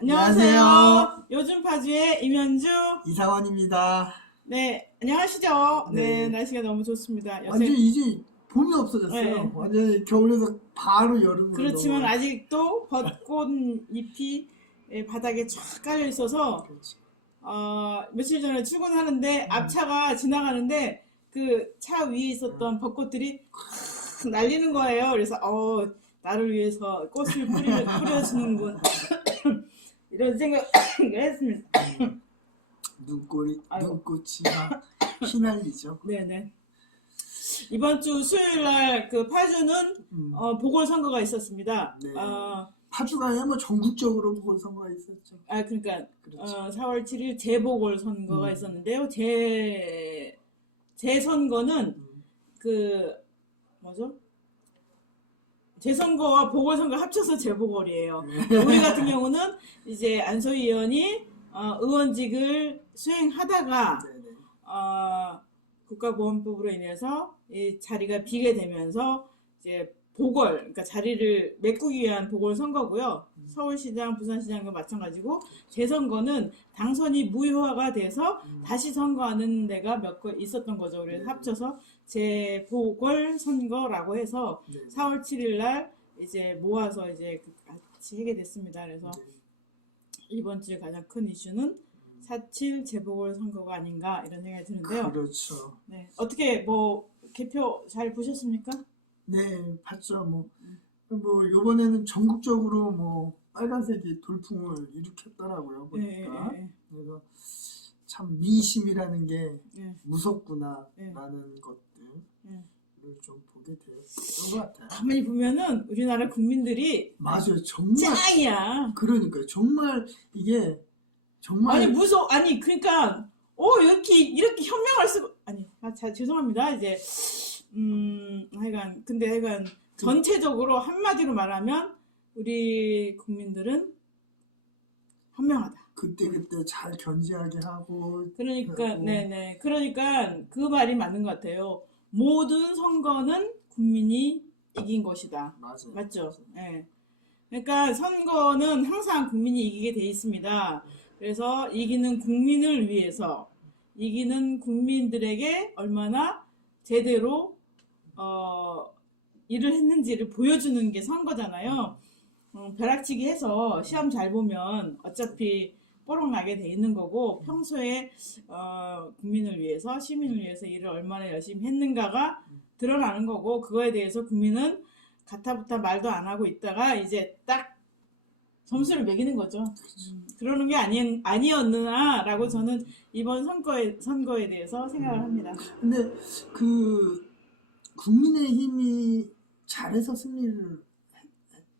안녕하세요. 요즘 파주의 임현주. 이상원입니다. 네, 안녕하시죠? 네, 네. 날씨가 너무 좋습니다. 완전 요새, 이제 봄이 없어졌어요. 네. 완전히 겨울에서 바로 여름으로 그렇지만 넘어가요. 아직도 벚꽃잎이 바닥에 쫙 깔려 있어서, 그렇지. 며칠 전에 출근하는데 앞차가 지나가는데 그 차 위에 있었던 벚꽃들이 확 날리는 거예요. 그래서, 나를 위해서 꽃을 뿌려주는군. 이런 생각을 했습니다. 아이고. 눈꽃이 막 휘날리죠. 네네. 이번 주 수요일 날 그 파주는 음. 보궐선거가 있었습니다. 네. 파주가 아니라 뭐 전국적으로 보궐선거가 있었죠. 그러니까 그렇죠. 4월 7일 재보궐선거가 있었는데요. 재선거는 그 뭐죠? 재선거와 보궐선거 합쳐서 재보궐이에요. 우리 같은 경우는 이제 안소희 의원이 의원직을 수행하다가 네네. 국가보안법으로 인해서 이 자리가 비게 되면서 이제 보궐, 그러니까 자리를 메꾸기 위한 보궐선거고요. 서울시장, 부산시장과 마찬가지고 재선거는 당선이 무효화가 돼서 다시 선거하는 데가 몇 건 있었던 거죠. 그래서 합쳐서 재보궐선거라고 해서 네. 4월 7일 날 이제 모아서 이제 같이 하게 됐습니다. 그래서 이번 주에 가장 큰 이슈는 4.7 재보궐선거가 아닌가 이런 생각이 드는데요. 그렇죠. 네, 어떻게 뭐 개표 잘 보셨습니까? 네, 봤죠. 뭐 요번에는 전국적으로 뭐 빨간색이 돌풍을 일으켰더라고요. 보니까. 그래서 참 민심이라는 게 무섭구나라는 것들을 좀 보게 되었던 것 같아요. 가만히 보면은 우리나라 국민들이 맞아요, 정말 짱이야. 그러니까요, 정말 이게 정말 아니 그러니까 이렇게 현명할 수가 죄송합니다. 이제 하여간 전체적으로 한마디로 말하면 우리 국민들은 현명하다. 그때그때 잘 견제하게 하고. 그러니까 네네. 그러니까 그 말이 맞는 것 같아요. 모든 선거는 국민이 이긴 것이다. 맞아요. 맞죠? 네. 그러니까 선거는 항상 국민이 이기게 돼 있습니다. 그래서 이기는 국민을 위해서 이기는 국민들에게 얼마나 제대로 일을 했는지를 보여주는 게 선거잖아요. 벼락치기 해서 시험 잘 보면 어차피 뽀록 나게 돼 있는 거고 평소에 국민을 위해서 시민을 위해서 일을 얼마나 열심히 했는가가 드러나는 거고 그거에 대해서 국민은 가타부타 말도 안 하고 있다가 이제 딱 점수를 매기는 거죠. 그러는 게 아니었느냐라고 저는 이번 선거에 대해서 생각을 합니다. 근데 그 국민의힘이 잘해서 승리를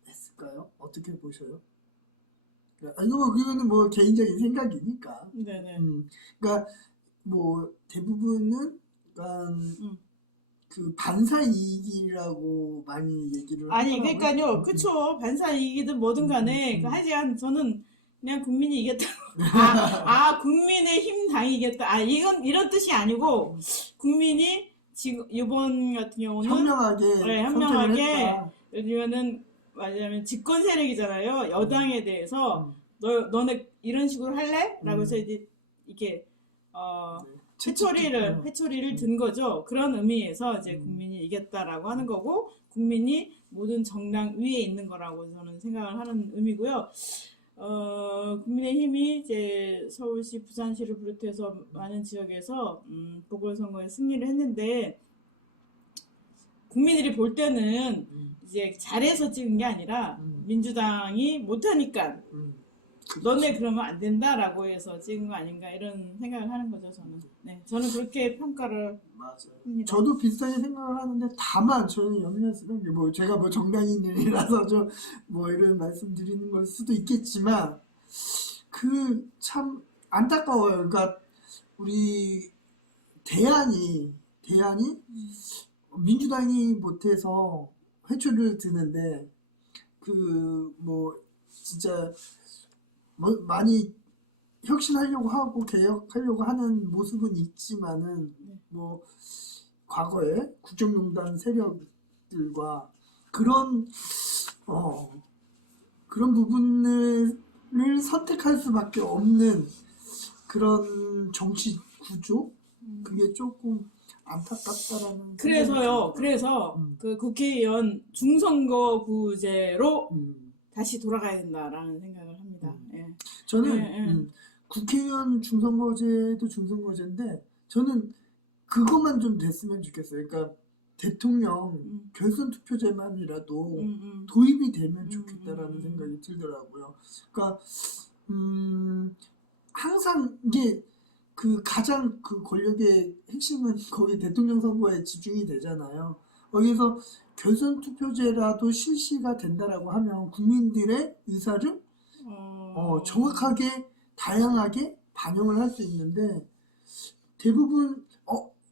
했을까요? 어떻게 보셔요? 이거는 뭐 개인적인 생각이니까. 네네. 그러니까 뭐 대부분은 그 반사 이익이라고 많이 얘기를 아니 하더라고요. 그러니까요. 그쵸. 반사 이익이든 뭐든 간에 하지만 저는 그냥 국민이 이겼다. 국민의힘 당이 이겼다. 이런 뜻이 아니고 국민이 지금 이번 같은 경우는 현명하게 선택을 했다. 예를 들면은 말하자면 집권 세력이잖아요. 여당에 대해서 너네 이런 식으로 할래? 라고 해서 이제 이렇게 회초리를 든 거죠. 그런 의미에서 이제 국민이 이겼다라고 하는 거고 국민이 모든 정당 위에 있는 거라고 저는 생각을 하는 의미고요. 국민의힘이 이제 서울시, 부산시를 비롯해서 많은 지역에서 보궐선거에 승리를 했는데 국민들이 볼 때는 이제 잘해서 찍은 게 아니라 민주당이 못하니까 너네 그러면 안 된다라고 해서 찍은 거 아닌가 이런 생각을 하는 거죠. 저는 그렇게 평가를 합니다. 저도 비슷하게 생각을 하는데 다만 저는 염려스러운 게 뭐 제가 뭐 정당인이라서 좀 뭐 이런 말씀 드리는 걸 수도 있겠지만 그 참 안타까워요. 그러니까 우리 대안이 민주당이 못해서 회초리를 드는데 그 뭐 진짜 뭐 많이 혁신하려고 하고 개혁하려고 하는 모습은 있지만은 뭐 과거에 국정농단 세력들과 그런 부분을 선택할 수밖에 없는 그런 정치 구조? 그게 조금 안타깝다라는 그래서요. 생각이 그래서 음. 그 국회의원 중선거구제로 음. 다시 돌아가야 된다라는 생각을 합니다. 예. 저는 예, 예. 국회의원 중선거제도 중선거제인데 저는 그것만 좀 됐으면 좋겠어요. 그러니까 대통령 결선 투표제만이라도 도입이 되면 좋겠다라는 생각이 들더라고요. 그러니까 항상 이게 그 가장 그 권력의 핵심은 거기 대통령 선거에 집중이 되잖아요. 거기서 결선 투표제라도 실시가 된다라고 하면 국민들의 의사를 정확하게 다양하게 반영을 할 수 있는데 대부분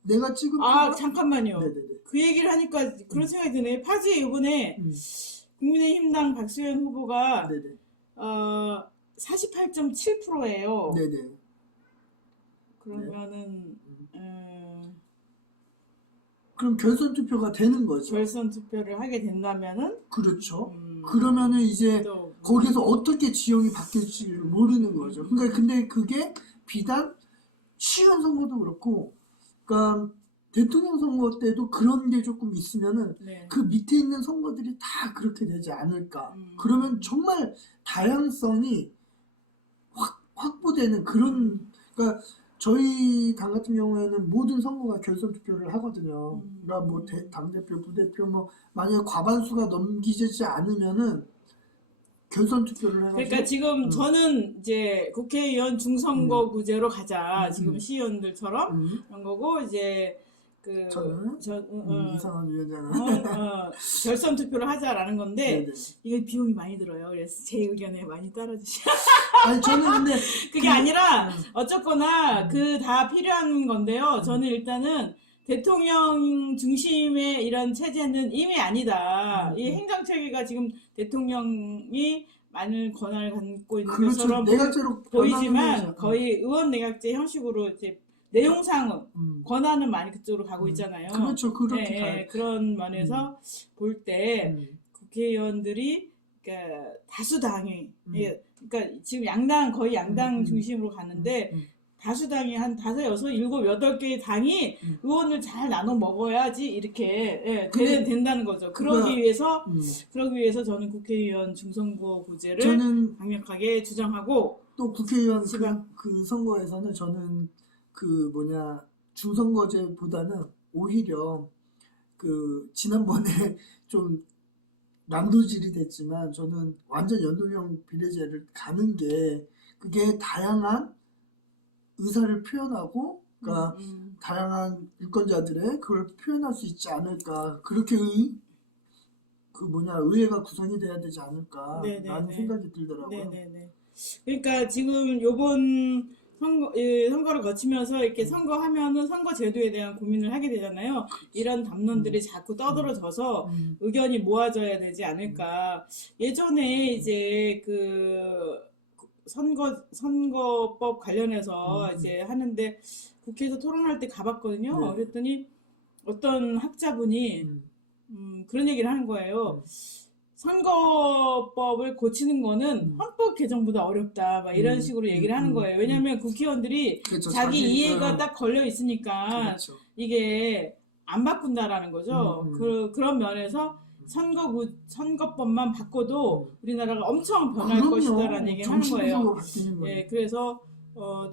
내가 찍은 아, 표가 잠깐만요. 네네네. 그 얘기를 하니까 그런 생각이 드네. 파지에 이번에 국민의힘당 박수현 후보가 네네. 48.7%예요. 네네. 그러면은 그럼 결선 투표가 되는 거죠. 결선 투표를 하게 된다면은 그렇죠. 그러면은 이제 또 거기서 어떻게 지형이 바뀔지를 모르는 거죠. 그러니까 근데 그게 비단 시의원 선거도 그렇고, 그러니까 대통령 선거 때도 그런 게 조금 있으면은 네. 그 밑에 있는 선거들이 다 그렇게 되지 않을까. 그러면 정말 다양성이 확보되는 그런, 그러니까 저희 당 같은 경우에는 모든 선거가 결선 투표를 하거든요. 그러니까 뭐 당대표, 부대표 뭐 만약에 과반수가 넘기지 않으면은 결선 투표를 해가지고. 그러니까 지금 저는 이제 국회의원 중선거구제로 가자. 지금 시의원들처럼 그런 거고 이제 저는 이상한 위원장은 결선 투표를 하자라는 건데 네네. 이게 비용이 많이 들어요. 그래서 제 의견에 많이 따라주시면. 아니 저는 근데 그게 아니라 어쨌거나 그 다 필요한 건데요. 저는 일단은 대통령 중심의 이런 체제는 이미 아니다. 이 행정체계가 지금 대통령이 많은 권한을 갖고 있는 그렇죠. 것처럼 내각제로 보이지만 거의 의원 내각제 형식으로 이제 내용상은 권한은 많이 그쪽으로 가고 있잖아요. 그렇죠. 그렇게 네, 가요. 그런 면에서 볼 때 국회의원들이 그러니까 다수당이 그러니까 지금 양당 거의 양당 중심으로 갔는데 다수당이 한 5, 6, 7, 8개의 당이 의원을 잘 나눠 먹어야지 이렇게 된다는 거죠. 그러기 위해서 저는 국회의원 중선거구제를 저는 강력하게 주장하고 또 국회의원 지방 그 선거에서는 저는 그 중선거제보다는 오히려 그 지난번에 좀 난도질이 됐지만 저는 완전 연동형 비례제를 가는 게 그게 다양한 의사를 표현하고 그러니까 다양한 유권자들의 그걸 표현할 수 있지 않을까 그렇게 의회가 구성이 돼야 되지 않을까라는 생각이 들더라고요. 네네네. 그러니까 지금 요번 선거를 거치면서 이렇게 선거하면은 선거 제도에 대한 고민을 하게 되잖아요. 이런 담론들이 자꾸 떠들어져서 의견이 모아져야 되지 않을까. 예전에 이제 그 선거법 관련해서 이제 하는데 국회에서 토론할 때 가봤거든요. 네. 그랬더니 어떤 학자분이 그런 얘기를 하는 거예요. 선거법을 고치는 거는 헌법 개정보다 어렵다. 막 이런 식으로 얘기를 하는 거예요. 왜냐하면 국회의원들이 그렇죠. 자기 이해가 딱 걸려 있으니까 그렇죠. 이게 안 바꾼다라는 거죠. 그런 면에서 선거법만 바꿔도 우리나라가 엄청 변할 것이다라는 얘기를 하는 거예요. 예, 그래서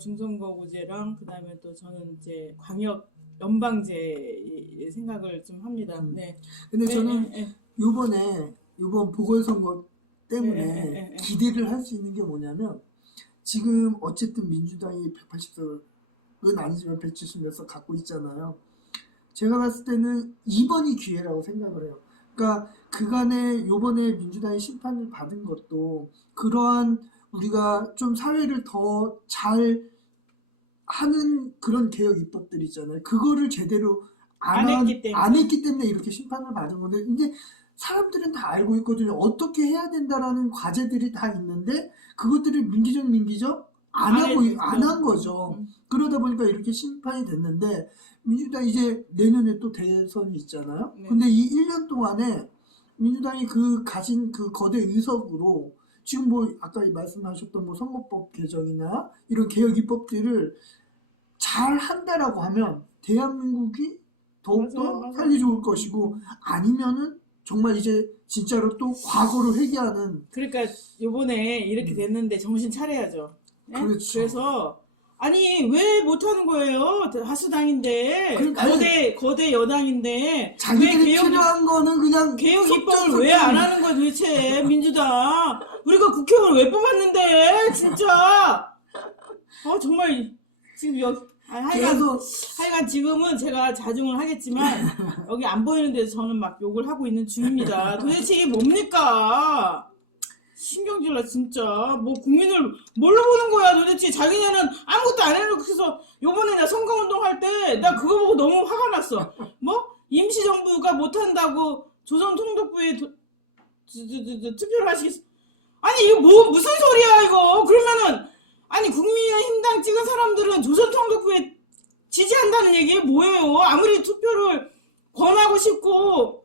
중선거구제랑 그다음에 또 저는 이제 광역 연방제 생각을 좀 합니다. 네. 근데 저는 이번 보궐선거 때문에 기대를 할 수 있는 게 뭐냐면 지금 어쨌든 민주당이 180석은 아니지만 170몇 석 갖고 있잖아요. 제가 봤을 때는 이번이 기회라고 생각을 해요. 그러니까 그간에 요번에 민주당이 심판을 받은 것도 그러한 우리가 좀 사회를 더 잘 하는 그런 개혁 입법들 있잖아요. 그거를 제대로 안 했기 때문에 이렇게 심판을 받은 건데 이제 사람들은 다 알고 있거든요. 어떻게 해야 된다라는 과제들이 다 있는데 그것들을 민기적 안 한 거죠. 그러다 보니까 이렇게 심판이 됐는데 민주당 이제 내년에 또 대선이 있잖아요. 근데 이 1년 동안에 민주당이 가진 그 거대 의석으로 지금 뭐 아까 말씀하셨던 뭐 선거법 개정이나 이런 개혁 입법들을 잘 한다라고 하면 대한민국이 더욱더 맞아. 살기 좋을 것이고, 아니면은 정말 이제 진짜로 또 과거를 회귀하는. 그러니까 요번에 이렇게 됐는데 정신 차려야죠. 네? 그렇죠. 그래서 아니 왜 못하는 거예요? 다수당인데 그러니까 거대 여당인데 왜 자기들이 필요한 거는 그냥 개혁 입법을 속전속결. 왜 안 하는 거야 도대체 민주당 우리가 국회의원을 왜 뽑았는데 진짜 정말 지금 하여간 지금은 제가 자중을 하겠지만 여기 안 보이는 데서 저는 막 욕을 하고 있는 중입니다. 도대체 이게 뭡니까? 신경질나 진짜. 뭐 국민을 뭘로 보는 거야 도대체. 자기네는 아무것도 안 해놓고. 그래서 요번에 나 선거운동 할 때 나 그거 보고 너무 화가 났어. 뭐? 임시정부가 못한다고 조선통독부에 투표를 하시겠어. 아니 이거 무슨 소리야 이거. 그러면은 아니 국민의힘당 찍은 사람들은 조선통독부에 지지한다는 얘기가 뭐예요? 아무리 투표를 권하고 싶고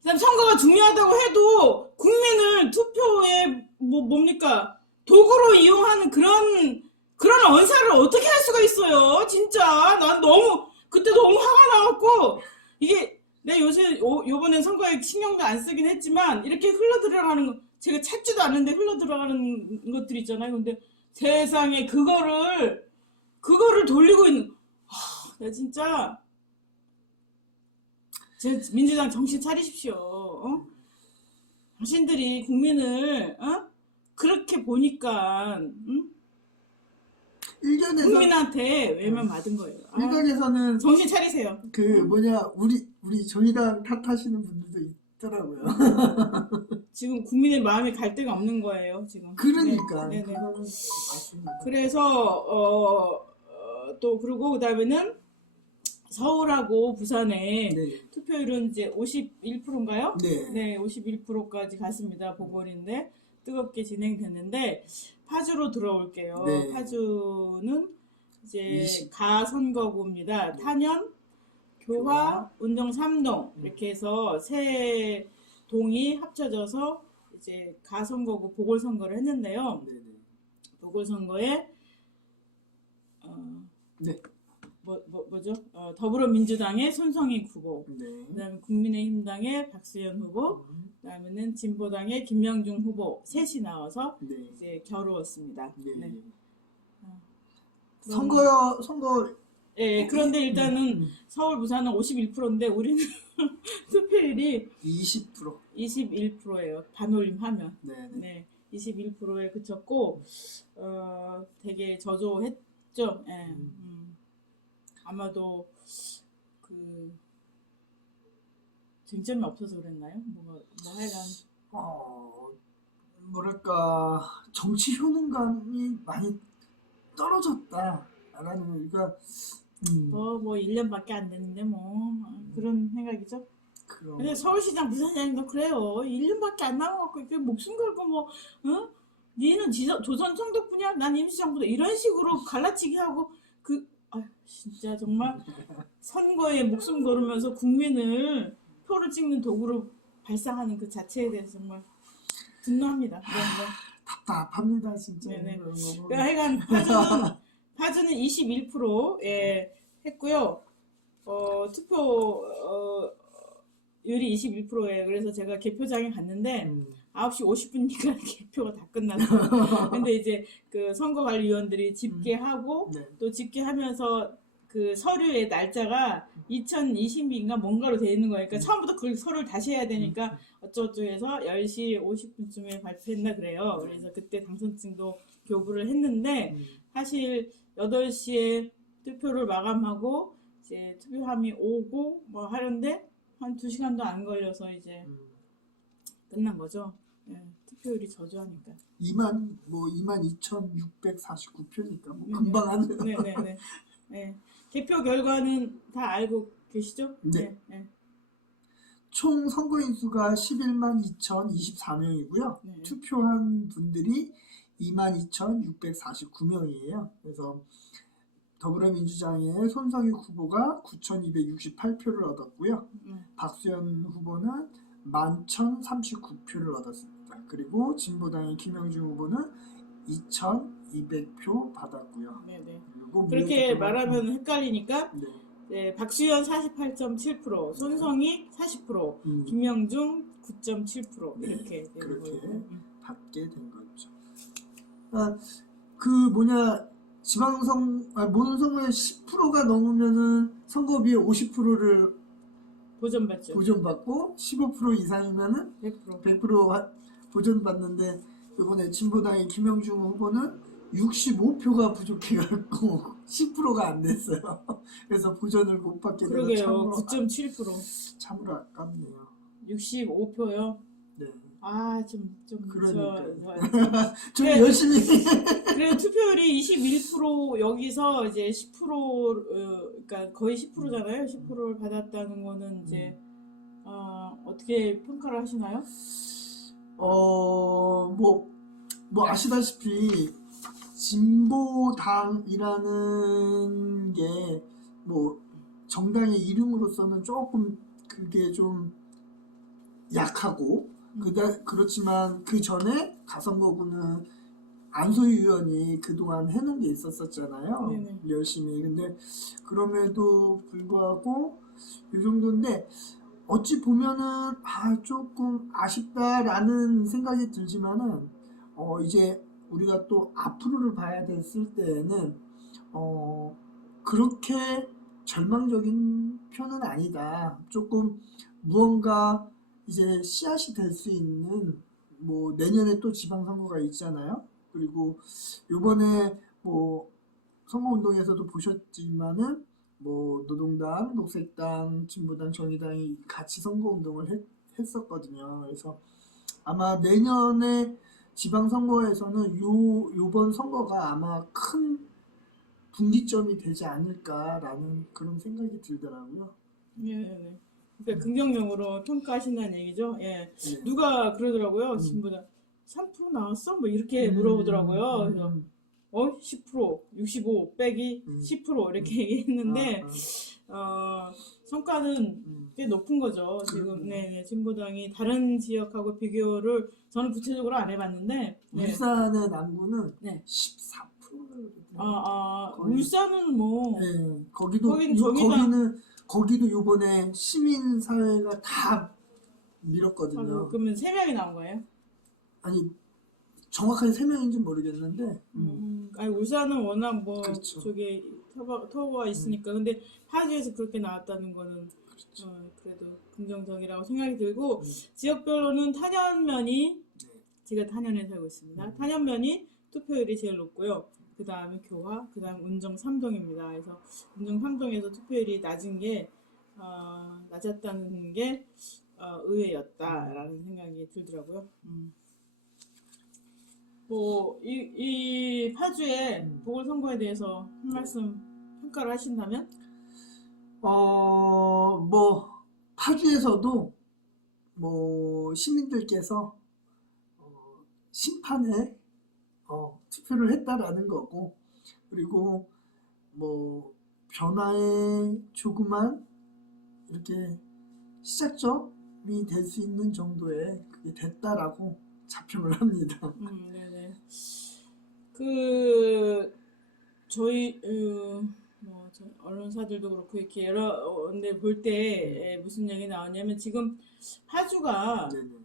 그다음 선거가 중요하다고 해도 국민을 투표에 뭡니까 도구로 이용하는 그런 언사를 어떻게 할 수가 있어요? 진짜 난 그때 너무 화가 나갖고 이게 내가 요번엔 선거에 신경도 안 쓰긴 했지만 이렇게 흘러들어가는 거 제가 찾지도 않는데 흘러들어가는 것들 있잖아요. 근데 세상에 그거를 돌리고 있는 나 진짜 민주당 정신 차리십시오. 당신들이 국민을 그렇게 보니까 국민한테 외면 받은 거예요. 일각에서는 정신 차리세요. 우리 정의당 탓하시는 분들도 있더라고요. 지금 국민의 마음에 갈 데가 없는 거예요. 지금. 그러니까. 네. 그거는 맞습니다. 그래서 또 그리고 그다음에는 서울하고 부산에 네. 투표율은 이제 51%인가요? 네. 네, 51%까지 갔습니다. 보궐인데 뜨겁게 진행됐는데 파주로 들어올게요. 네. 파주는 이제 20. 가선거구입니다. 탄현, 교화, 운정 3동 이렇게 해서 세 동이 합쳐져서 이제 가선거구 보궐선거를 했는데요. 네. 보궐선거에 네. 뭐죠? 더불어민주당의 손성희 후보, 네. 그다음에 국민의힘당의 박수현 후보, 그다음에는 진보당의 김명중 후보 셋이 나와서 네. 이제 겨루었습니다. 네. 네. 선거. 예, 그런데 일단은 서울, 부산은 51%인데 우리는 투표율이 20%. 21%예요. 반올림하면. 네. 네, 21%에 그쳤고 되게 저조했죠. 예. 아마도 그 쟁점이 없어서 그랬나요? 뭐 하여간 뭐랄까 정치 효능감이 많이 떨어졌다라는 그러니까 뭐 1년밖에 안 됐는데 그런 생각이죠. 근데 서울시장, 부산시장도 그래요. 1년밖에 안 남아갖고 이렇게 목숨 걸고 니는 조선총독부냐? 난 임시정부다. 이런 식으로 갈라치기 하고 진짜 정말 선거에 목숨 걸으면서 국민을 표를 찍는 도구로 발상하는 그 자체에 대해서 정말 분노합니다. 답답합니다 진짜. 네네. 그런 거 보면. 하여간 파주는 21%에 했고요. 투표율이 21%예요. 그래서 제가 개표장에 갔는데 9시 50분이니까 개표가 다 끝났어요. 근데 이제 그 선거관리위원들이 집계하고 네. 또 집계하면서 그 서류의 날짜가 2020인가 뭔가로 돼 있는 거니까 처음부터 그 서류를 다시 해야 되니까 어쩌고저쩌고 해서 10시 50분쯤에 발표했나 그래요. 그래서 그때 당선증도 교부를 했는데 사실 8시에 투표를 마감하고 이제 투표함이 오고 하는데 한 2시간도 안 걸려서 이제 끝난 거죠. 네, 투표율이 저조하니까. 22,649표니까 금방 하네요. 네네네. 네. 개표 결과는 다 알고 계시죠? 네. 네. 총 선거인 수가 11만 2,024명이고요. 네. 투표한 분들이 22,649명이에요. 그래서 더불어민주당의 손성희 후보가 9,268표를 얻었고요. 박수현 후보는 11,039표를 얻었습니다. 그리고 진보당의 김영중 후보는 2,200표 받았고요. 네네. 그리고 그렇게 무효투표가- 말하면 헷갈리니까 네. 네, 박수현 48.7%, 손성희 40%, 김영중 9.7% 네, 이렇게 되는 그렇게 거고. 받게 된 거죠. 아, 모든 선거의 10%가 넘으면은 선거비의 50%를 보전받죠. 보존받고 15% 이상이면은 100%. 100% 보존받는데 이번에 진보당의 김영중 후보는 65표가 부족해갖고 10%가 안 됐어요. 그래서 보전을 못 받게 돼서 그러게요. 9.7%. 참으로 아깝네요. 65표요. 네. 아, 그러니까요. 좀 그래, 열심히 그래도 투표율이 21% 여기서 이제 10%, 그러니까 거의 10%잖아요. 10%를 받았다는 거는 이제 어떻게 평가를 하시나요? 뭐 아시다시피 진보당이라는 게 뭐 정당의 이름으로서는 조금 그게 좀 약하고 그렇지만 그 전에 가선거구는 안소희 의원이 그동안 해놓은 게 있었었잖아요. 네네. 열심히. 근데 그럼에도 불구하고 이 정도인데 어찌 보면은 조금 아쉽다라는 생각이 들지만은 이제 우리가 또 앞으로를 봐야 됐을 때에는 그렇게 절망적인 표는 아니다. 조금 무언가 이제 씨앗이 될 수 있는 뭐 내년에 또 지방선거가 있잖아요. 그리고 요번에 뭐 선거운동에서도 보셨지만은 뭐 노동당, 녹색당, 진보당, 정의당이 같이 선거운동을 했었거든요. 그래서 아마 내년에 지방선거에서는 요번 선거가 아마 큰 분기점이 되지 않을까라는 그런 생각이 들더라고요. 네. 그러니까 긍정적으로 평가하신다는 얘기죠. 예. 네. 누가 그러더라고요. 지금보다 3% 나왔어? 뭐 이렇게 물어보더라고요. 그래서 10%, 65 빼기 10% 이렇게 얘기했는데 성과는 꽤 높은 거죠. 지금 네, 진보당이 다른 지역하고 비교를 저는 구체적으로 안 해봤는데 울산의 남구는 네. 14%를 울산은 뭐 네, 거기도 거긴 정의당 거기도 요번에 시민 사회가 다 밀었거든요. 그러면 3명이 나온 거예요? 아니 정확하게 3명인지 모르겠는데 아니 울산은 워낙 뭐 그렇죠. 저기 터보가 있으니까 근데 파주에서 그렇게 나왔다는 거는 그렇죠. 그래도 긍정적이라고 생각이 들고 지역별로는 탄현면이 제가 탄현에 살고 있습니다. 탄현면이 투표율이 제일 높고요. 그 다음에 교화, 그 다음 운정 3동입니다. 그래서 운정 3동에서 투표율이 낮았다는 게 의외였다라는 생각이 들더라고요. 이 파주의 보궐선거에 대해서 한 말씀 평가를 하신다면? 뭐 파주에서도 뭐 시민들께서 심판에 투표를 했다라는 거고 그리고 뭐 변화의 조그만 이렇게 시작점이 될 수 있는 정도의 그게 됐다라고 자평을 합니다. 네네. 저희 언론사들도 그렇고 이렇게 여러 데 볼 때 무슨 얘기 나오냐면 지금 파주가 네네.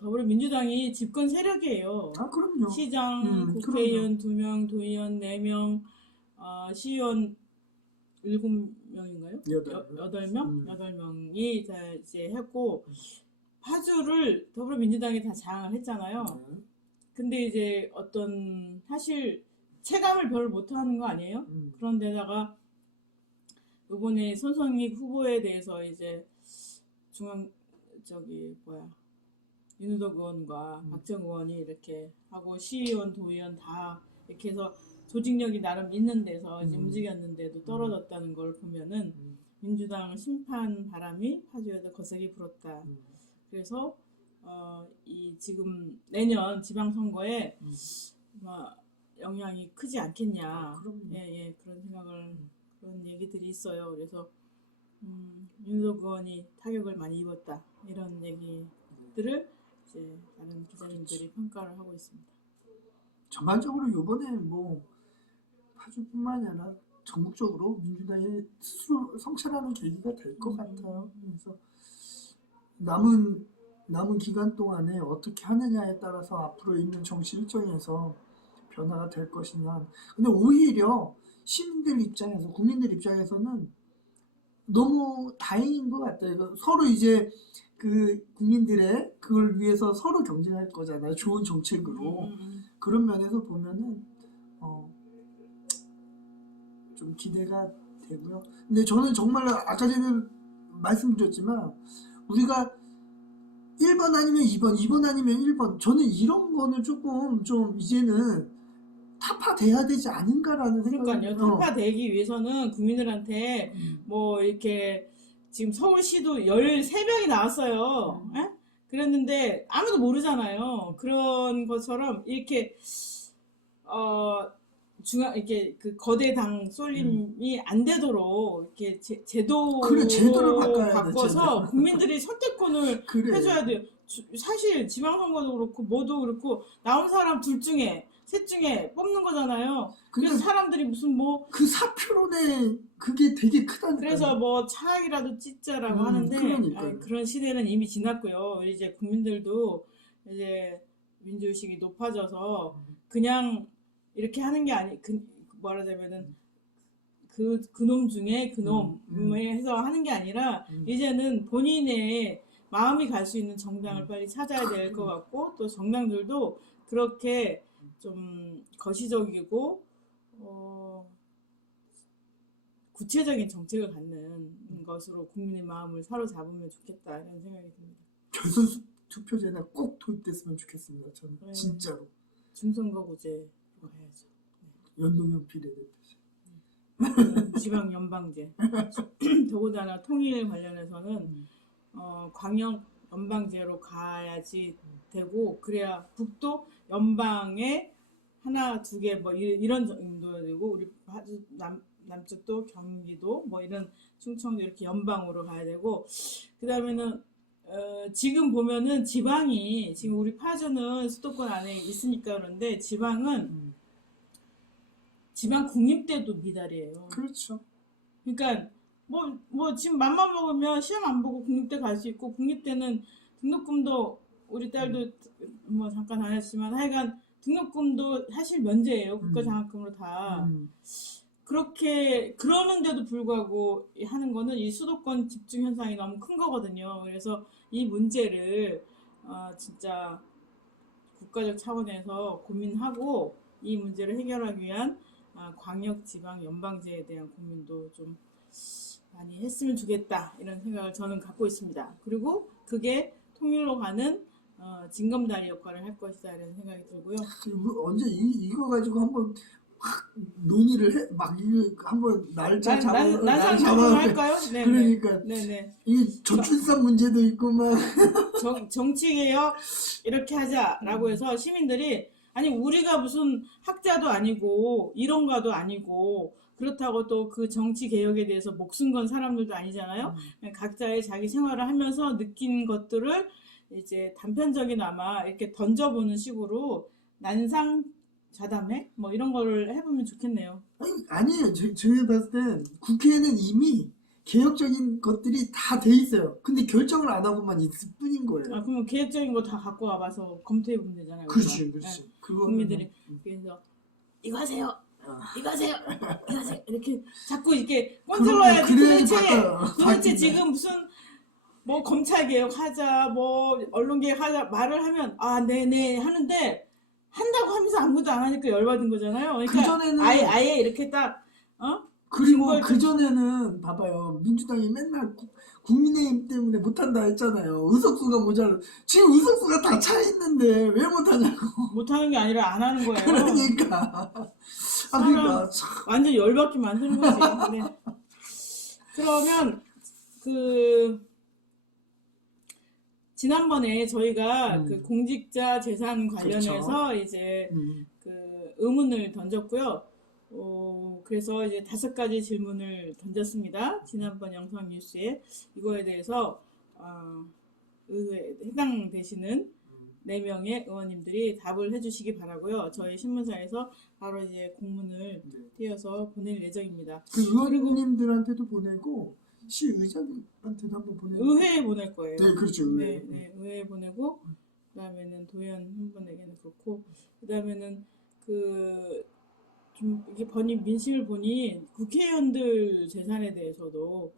더불어민주당이 집권 세력이에요. 그럼요. 시장, 국회의원 2명, 도의원 4명, 시의원 7명인가요? 8명? 8명이 다 이제 했고 파주를 더불어민주당이 다 장악을 했잖아요. 근데 이제 사실 체감을 별로 못하는 거 아니에요? 그런데다가 이번에 손성희 후보에 대해서 이제 윤우덕 의원과 박정 의원이 이렇게 하고 시의원, 도의원 다 이렇게 해서 조직력이 나름 있는 데서 이제 움직였는데도 떨어졌다는 걸 보면은 민주당 심판 바람이 파주에도 거세게 불었다. 그래서 이 지금 내년 지방선거에 영향이 크지 않겠냐. 그런 생각을 그런 얘기들이 있어요. 그래서 윤석 의원이 타격을 많이 입었다 이런 얘기들을 이제 다른 기자님들이 평가를 하고 있습니다. 전반적으로 이번에 뭐 파주뿐만이 아니라 전국적으로 민주당이 스스로 성찰하는 계기가 될 것 같아요. 그래서 남은 기간 동안에 어떻게 하느냐에 따라서 앞으로 있는 정치 일정에서 변화가 될 것이냐. 근데 오히려 시민들 입장에서, 국민들 입장에서는 너무 다행인 것 같아요. 서로 이제 그 국민들의 그걸 위해서 서로 경쟁할 거잖아요. 좋은 정책으로. 그런 면에서 보면은 좀 기대가 되고요. 근데 저는 정말 아까 전에 말씀드렸지만 우리가 1번 아니면 2번, 2번 아니면 1번. 저는 이런 거는 조금 좀 이제는 타파돼야 되지 않은가라는 그러니까요. 생각이 타파되기 위해서는 국민들한테 뭐 이렇게 지금 서울시도 13명이 나왔어요. 예? 그랬는데 아무도 모르잖아요. 그런 것처럼 이렇게 이렇게 그 거대 당 쏠림이 안 되도록 이렇게 제도로 그래, 제도를 바꿔야 돼, 바꿔서 제도. 국민들이 선택권을 그래. 해줘야 돼요. 사실 지방선거도 그렇고 뭐도 그렇고 나온 사람 둘 중에 셋 중에 뽑는 거잖아요. 그래서 사람들이 무슨 뭐 그 사표론에 그게 되게 크다니까요. 그래서 뭐 차악이라도 찢자라고 하는데 그러니까요. 그런 시대는 이미 지났고요. 이제 국민들도 이제 민주의식이 높아져서 그냥 이렇게 하는 게 아니 말하자면은 그놈 중에 그놈을 해서 하는 게 아니라 이제는 본인의 마음이 갈 수 있는 정당을 빨리 찾아야 될 것 같고 또 정당들도 그렇게 좀 거시적이고 구체적인 정책을 갖는 것으로 국민의 마음을 사로잡으면 좋겠다 이런 생각이 듭니다. 결선 투표제나 꼭 도입됐으면 좋겠습니다. 저는 네. 진짜로. 중선거구제로 가야죠. 연동형 비례대표제. 지방 연방제. 더군다나 통일 관련해서는 광역 연방제로 가야지 되고 그래야 북도 연방에 하나 두 개 뭐 이런 정도가 되고 우리 남쪽도 경기도 뭐 이런 충청도 이렇게 연방으로 가야 되고 그 다음에는 지금 보면은 지방이 지금 우리 파주는 수도권 안에 있으니까 그런데 지방은 지방 국립대도 미달이에요. 그렇죠. 그러니까 뭐 지금 맘만 먹으면 시험 안 보고 국립대 갈 수 있고 국립대는 등록금도 우리 딸도 뭐 잠깐 안 했지만 하여간 등록금도 사실 면제예요. 국가장학금으로 다. 그렇게 그러는데도 불구하고 하는 거는 이 수도권 집중 현상이 너무 큰 거거든요. 그래서 이 문제를 진짜 국가적 차원에서 고민하고 이 문제를 해결하기 위한 광역, 지방, 연방제에 대한 고민도 좀 많이 했으면 좋겠다 이런 생각을 저는 갖고 있습니다. 그리고 그게 통일로 가는 징검다리 역할을 할 것이다 이런 생각이 들고요. 언제 이거 가지고 한번 확 논의를 해, 막 이거 한번 날짜 난상 잡으면 할까요? 네. 그러니까 네네. 이 저출산 문제도 있고 막 정치개혁 이렇게 하자라고 해서 시민들이 아니 우리가 무슨 학자도 아니고 이론가도 아니고 그렇다고 또 그 정치 개혁에 대해서 목숨 건 사람들도 아니잖아요. 각자의 자기 생활을 하면서 느낀 것들을 이제 단편적이나마 이렇게 던져보는 식으로 난상 좌담회 뭐 이런 거를 해보면 좋겠네요. 아니에요. 제가 봤을 땐 국회에는 이미 개혁적인 것들이 다 돼 있어요. 근데 결정을 안 하고만 있을 뿐인 거예요. 그러면 계획적인 거 다 갖고 와봐서 검토해보면 되잖아요. 그렇지. 네. 국민들이 그래서 이거 하세요. 이거 하세요. 이거 하세요. 이렇게 자꾸 이렇게 꼰질러야지. 도대체 지금 무슨 뭐 검찰 개혁하자, 뭐 언론 개혁하자 말을 하면 네네 하는데 한다고 하면서 아무도 안 하니까 열받은 거잖아요. 그러니까 그전에는 아예 이렇게 딱 그리고 그전에는 봐봐요. 민주당이 맨날 국민의힘 때문에 못한다 했잖아요. 의석수가 모자라. 지금 의석수가 다 차 있는데 왜 못하냐고. 못하는 게 아니라 안 하는 거예요. 그러니까. 그러니까 완전 열받게 만드는 거지. 네. 그러면 지난번에 저희가 그 공직자 재산 관련해서 그렇죠. 이제 그 의문을 던졌고요. 그래서 이제 5가지 질문을 던졌습니다. 지난번 영상 뉴스에 이거에 대해서 의회에 해당되시는 4명의 의원님들이 답을 해주시기 바라고요. 저희 신문사에서 바로 이제 공문을 네. 띄어서 보낼 예정입니다. 그 의원님들한테도 보내고 시의장한테도 한번 보내고. 의회에 보낼 거예요. 네, 그렇죠. 의회. 네, 의회에 보내고 그다음에는 도의원 한 분에게는 그렇고 그다음에는 좀 이게 민심을 보니 국회의원들 재산에 대해서도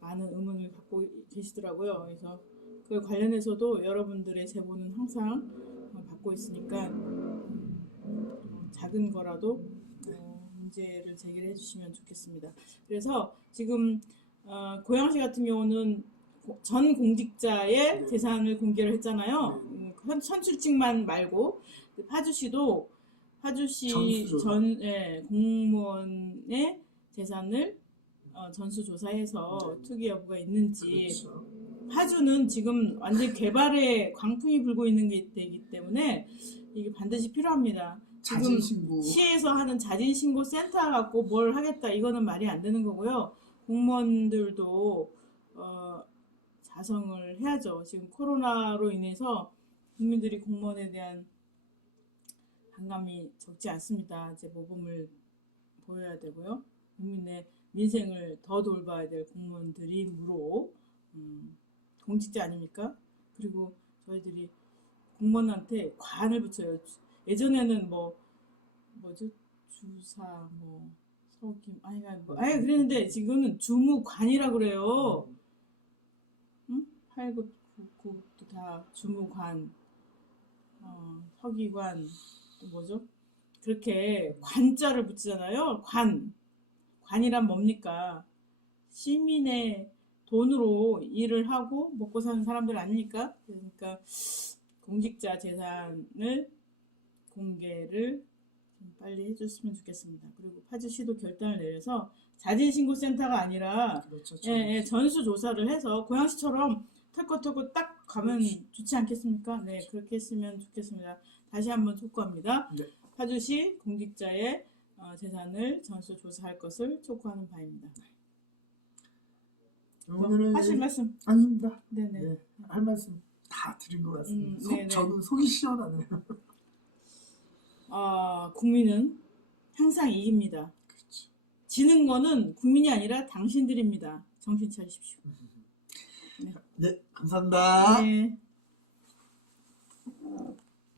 많은 의문을 갖고 계시더라고요. 그래서 그 관련해서도 여러분들의 제보는 항상 받고 있으니까 작은 거라도 문제를 제기를 해주시면 좋겠습니다. 그래서 지금 고양시 같은 경우는 전 공직자의 네. 재산을 공개를 했잖아요. 선출직만 말고 파주시도 파주시 전수조사. 공무원의 재산을 전수조사해서 투기 여부가 있는지. 그렇죠. 파주는 지금 완전 개발에 광풍이 불고 있는 게 되기 때문에 이게 반드시 필요합니다. 지금 자진신고. 시에서 하는 자진신고 센터 갖고 뭘 하겠다 이거는 말이 안 되는 거고요. 공무원들도 자성을 해야죠. 지금 코로나로 인해서 국민들이 공무원에 대한 반감이 적지 않습니다. 이제 모범을 보여야 되고요. 국민의 민생을 더 돌봐야 될 공무원들이므로 공직자 아닙니까? 그리고 저희들이 공무원한테 관을 붙여요. 예전에는 뭐죠? 주사 석임 아니 그랬는데 지금은 주무관이라고 그래요. 응? 8급 9급도 다 주무관, 서기관 또 뭐죠? 그렇게 관자를 붙이잖아요. 관이란 뭡니까? 시민의 돈으로 일을 하고 먹고 사는 사람들 아닙니까? 그러니까 공직자 재산을 공개를 좀 빨리 해줬으면 좋겠습니다. 그리고 파주시도 결단을 내려서 자진신고센터가 아니라 그렇죠. 전수조사를 해서 고양시처럼 털고 딱 가면 좋지 않겠습니까? 네, 그렇게 했으면 좋겠습니다. 다시 한번 촉구합니다. 네. 파주시 공직자의 재산을 전수조사할 것을 촉구하는 바입니다. 오늘은 하실 말씀? 아닙니다. 네네. 네, 할 말씀 다 드린 것 같습니다. 네네. 저는 속이 시원하네요. 국민은 항상 이깁니다. 그렇죠. 지는 거는 국민이 아니라 당신들입니다. 정신 차리십시오. 네, 감사합니다. 네.